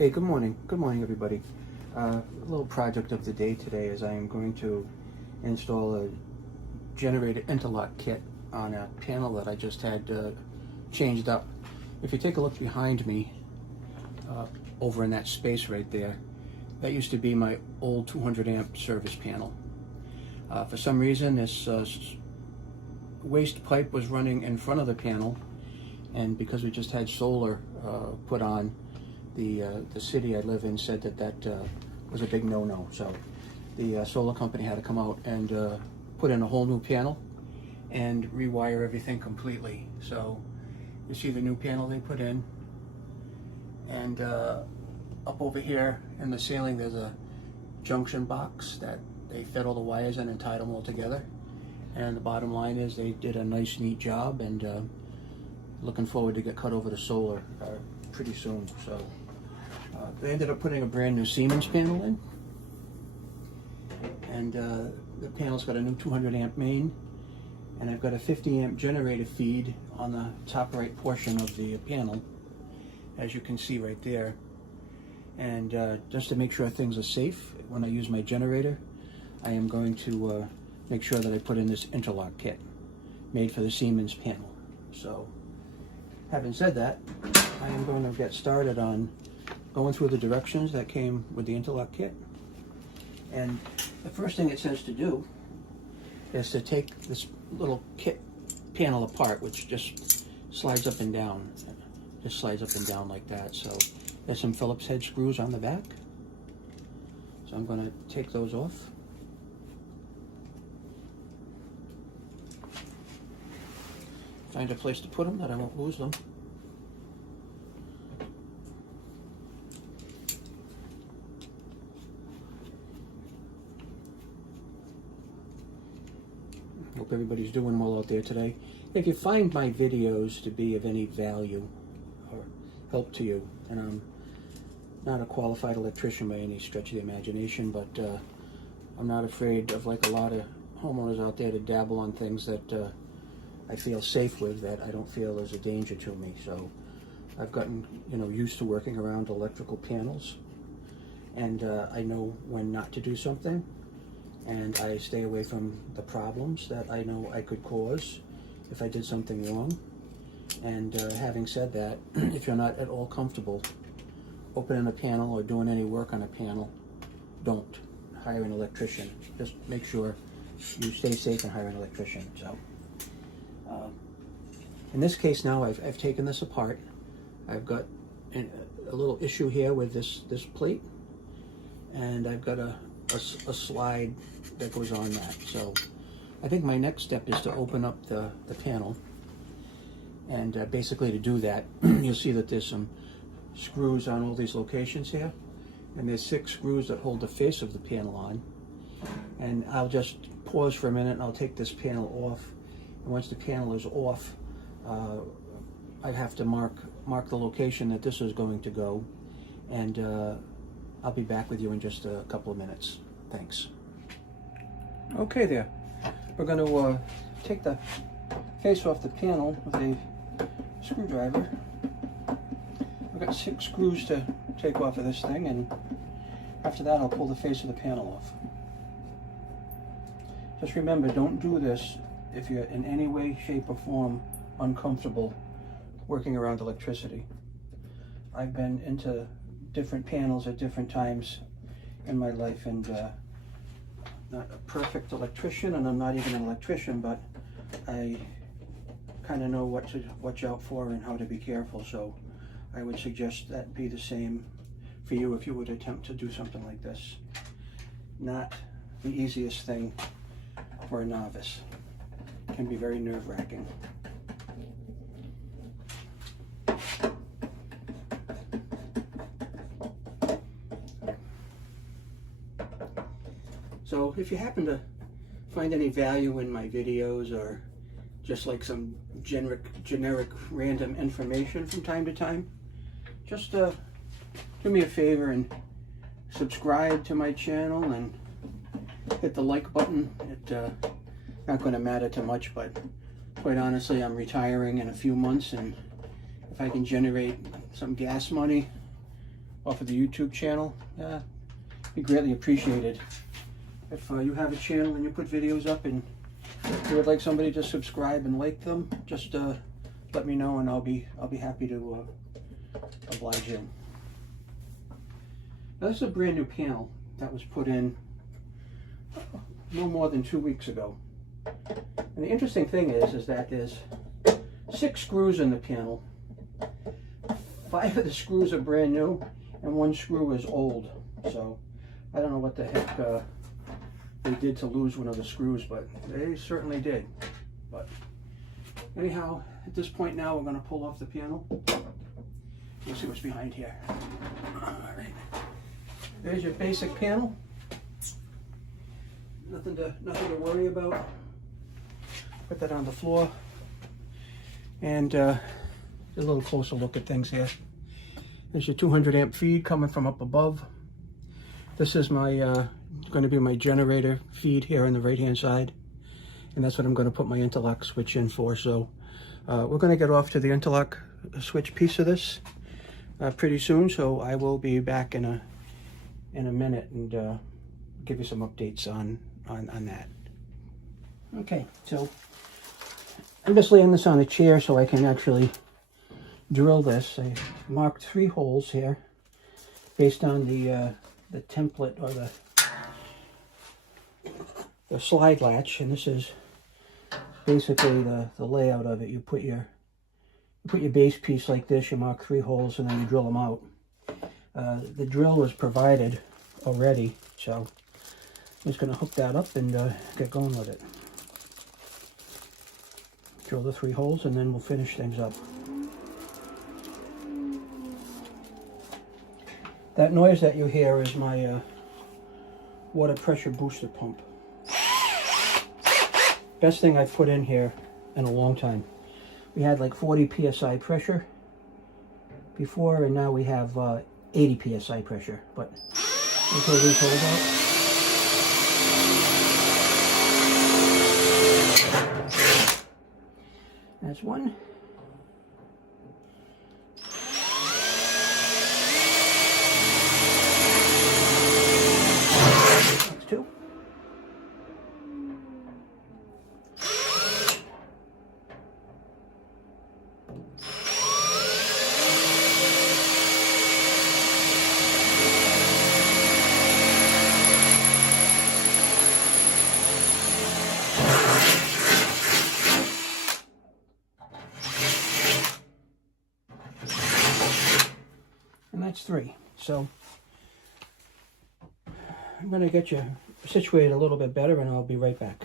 Hey, good morning. Good morning, everybody. A little project of the day today is I am going to install a generator interlock kit on a panel that I just had changed up. If you take a look behind me, over in that space right there, that used to be my old 200 amp service panel. For some reason, this waste pipe was running in front of the panel, and because we just had solar put on, the city I live in said that was a big no-no. So the solar company had to come out and put in a whole new panel and rewire everything completely. So you see the new panel they put in, and up over here in the ceiling there's a junction box that they fed all the wires in and tied them all together. And the bottom line is they did a nice, neat job, and looking forward to get cut over to solar pretty soon. So they ended up putting a brand new Siemens panel in, and the panel's got a new 200 amp main, and I've got a 50 amp generator feed on the top right portion of the panel, as you can see right there. And just to make sure things are safe when I use my generator, I am going to make sure that I put in this interlock kit made for the Siemens panel. So having said that, I am going to get started on going through the directions that came with the interlock kit. And the first thing it says to do is to take this little kit panel apart, which just slides up and down. Just slides up and down like that. So there's some Phillips head screws on the back. So I'm going to take those off. Find a place to put them that I won't lose them. Hope everybody's doing well out there today. If you find my videos to be of any value or help to you, and I'm not a qualified electrician by any stretch of the imagination, but I'm not afraid of, like a lot of homeowners out there, to dabble on things that I feel safe with, that I don't feel is a danger to me. So I've gotten used to working around electrical panels, and I know when not to do something, and I stay away from the problems that I know I could cause if I did something wrong. And having said that, if you're not at all comfortable opening a panel or doing any work on a panel, don't hire an electrician. Just make sure you stay safe and hire an electrician. So in this case now, I've taken this apart. I've got a little issue here with this plate, and I've got a slide that goes on that. So I think my next step is to open up the panel, and basically to do that, you'll see that there's some screws on all these locations here, and there's 6 screws that hold the face of the panel on. And I'll just pause for a minute and I'll take this panel off, and once the panel is off, I have to mark the location that this is going to go, and I'll be back with you in just a couple of minutes. Thanks. Okay there. We're going to take the face off the panel with a screwdriver. I've got 6 screws to take off of this thing, and after that I'll pull the face of the panel off. Just remember, don't do this if you're in any way, shape, or form uncomfortable working around electricity. I've been into different panels at different times in my life, and not a perfect electrician, and I'm not even an electrician, but I kind of know what to watch out for and how to be careful. So I would suggest that be the same for you if you would attempt to do something like this. Not the easiest thing for a novice. It can be very nerve-wracking. So if you happen to find any value in my videos, or just like some generic random information from time to time, just do me a favor and subscribe to my channel and hit the like button. It's not going to matter too much, but quite honestly, I'm retiring in a few months, and if I can generate some gas money off of the YouTube channel, be greatly appreciated. If you have a channel and you put videos up and you would like somebody to subscribe and like them, just let me know and I'll be happy to oblige you. Now, this is a brand new panel that was put in no more than 2 weeks ago. And the interesting thing is that there's 6 screws in the panel. 5 of the screws are brand new and 1 screw is old. So I don't know what the heck they did to lose one of the screws, but they certainly did. But anyhow, at this point now we're going to pull off the panel. We'll see what's behind here. All right. There's your basic panel. Nothing to worry about. Put that on the floor. And a little closer look at things here. There's your 200 amp feed coming from up above. This is my going to be my generator feed here on the right hand side, and that's what I'm going to put my interlock switch in for. So we're going to get off to the interlock switch piece of this pretty soon, so I will be back in a minute and give you some updates on that. Okay, so I'm just laying this on a chair so I can actually drill this. I marked 3 holes here based on the template or the slide latch, and this is basically the layout of it. You put your base piece like this, you mark 3 holes, and then you drill them out. The drill was provided already, so I'm just going to hook that up and get going with it. Drill the 3 holes and then we'll finish things up. That noise that you hear is my water pressure booster pump. Best thing I've put in here in a long time. We had like 40 psi pressure before, and now we have 80 psi pressure. But until these hold out. That's one. That's 2. That's 3. So I'm going to get you situated a little bit better and I'll be right back.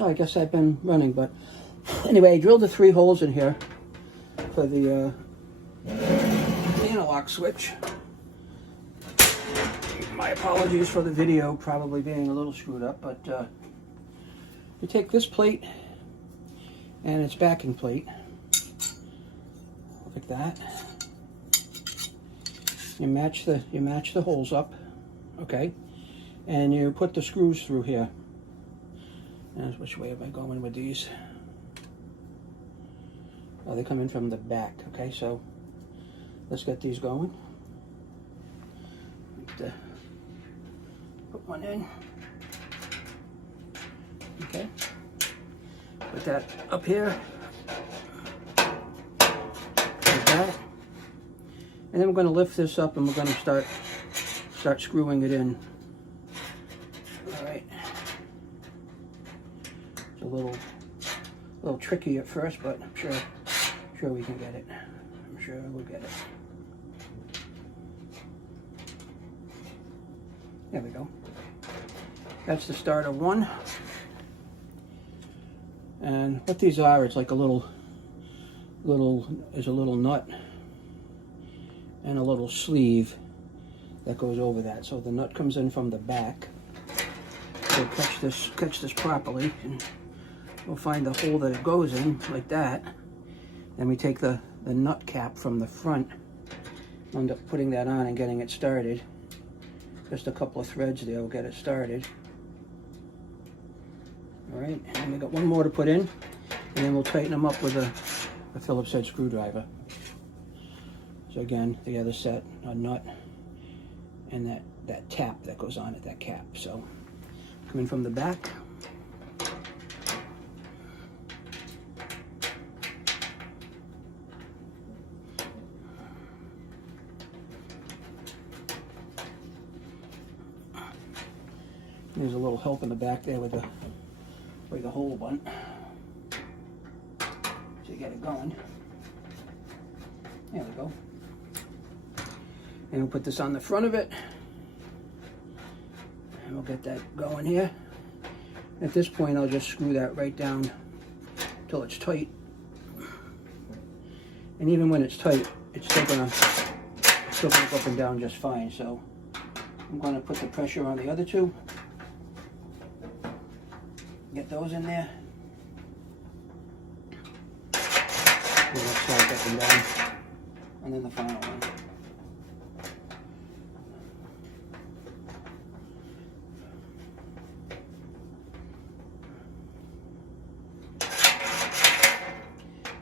I guess I've been running, but anyway, I drilled the 3 holes in here for the interlock switch. My apologies for the video probably being a little screwed up, but you take this plate and its backing plate, like that. You match the holes up, okay, and you put the screws through here. And which way am I going with these? Oh, they come in from the back. Okay, so let's get these going. Put one in. Okay, put that up here. Like that. And then we're going to lift this up and we're going to start screwing it in. All right. It's a little tricky at first, but I'm sure we can get it. I'm sure we'll get it. There we go. That's the start of one. And what these are, it's like a little nut and a little sleeve that goes over that. So the nut comes in from the back. So catch this properly, and we'll find the hole that it goes in, like that. Then we take the nut cap from the front, end up putting that on and getting it started. Just a couple of threads there will get it started. All right, and we got one more to put in, and then we'll tighten them up with a Phillips head screwdriver. So again, the other set, a nut, and that tap that goes on at that cap. So come in from the back. There's a little help in the back there with the hole button. So you get it going. There we go. And we'll put this on the front of it. And we'll get that going here. At this point, I'll just screw that right down till it's tight. And even when it's tight, it's still gonna go up and down just fine. So I'm gonna put the pressure on the other two. Get those in there. And let's slide up and down. And then the final one.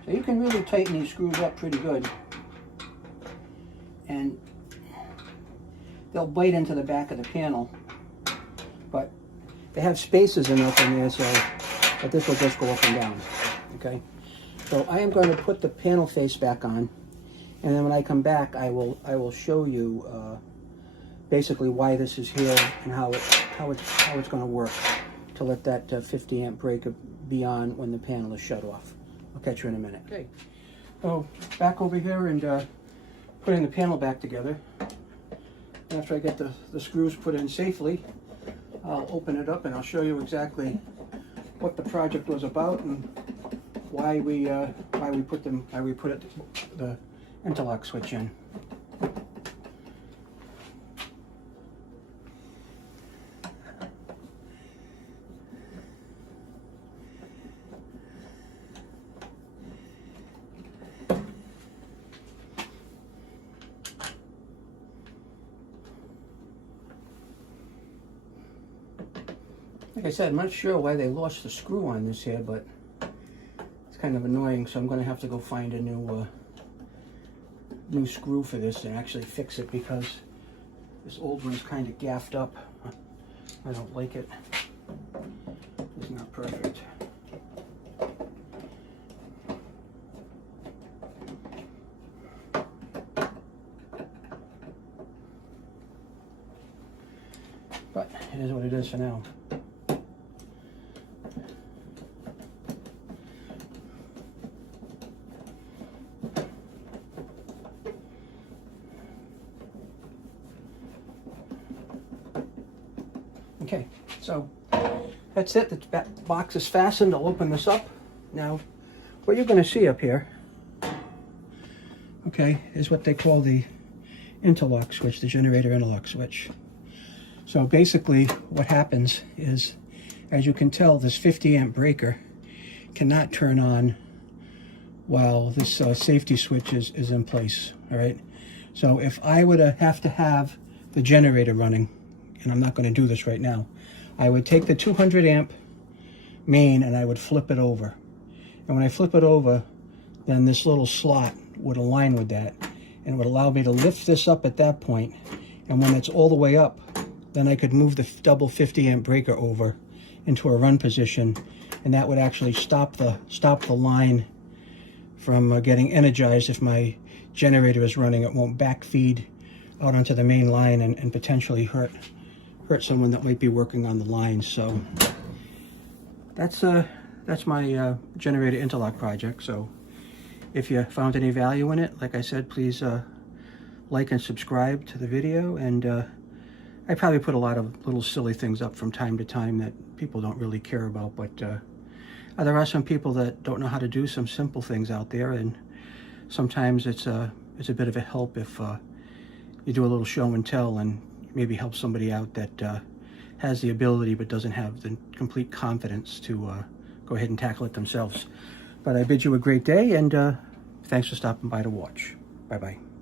So you can really tighten these screws up pretty good. And they'll bite into the back of the panel. But they have spaces enough in there so that this will just go up and down. Okay? So I am going to put the panel face back on. And then when I come back, I will show you basically why this is here and how it's going to work to let that 50 amp breaker be on when the panel is shut off. I'll catch you in a minute. Okay, so back over here and putting the panel back together. After I get the screws put in safely, I'll open it up and I'll show you exactly what the project was about and why we put the interlock switch in. Like I said, I'm not sure why they lost the screw on this here, but it's kind of annoying, so I'm going to have to go find a new screw for this and actually fix it because this old one's kind of gaffed up. I don't like it. It's not perfect. But it is what it is for now. Okay, so that's it. The box is fastened. I'll open this up. Now, what you're going to see up here, okay, is what they call the interlock switch, the generator interlock switch. So basically what happens is, as you can tell, this 50 amp breaker cannot turn on while this safety switch is in place, all right? So if I would have to have the generator running, and I'm not going to do this right now, I would take the 200 amp main and I would flip it over. And when I flip it over, then this little slot would align with that, and it would allow me to lift this up at that point. And when it's all the way up, then I could move the double 50 amp breaker over into a run position, and that would actually stop the line from getting energized. If my generator is running, it won't backfeed out onto the main line and potentially hurt someone that might be working on the line. So that's my generator interlock project. So if you found any value in it, like I said, please like and subscribe to the video. And I probably put a lot of little silly things up from time to time that people don't really care about, but there are some people that don't know how to do some simple things out there, and sometimes it's a bit of a help if you do a little show and tell and maybe help somebody out that has the ability but doesn't have the complete confidence to go ahead and tackle it themselves. But I bid you a great day, and thanks for stopping by to watch. Bye-bye.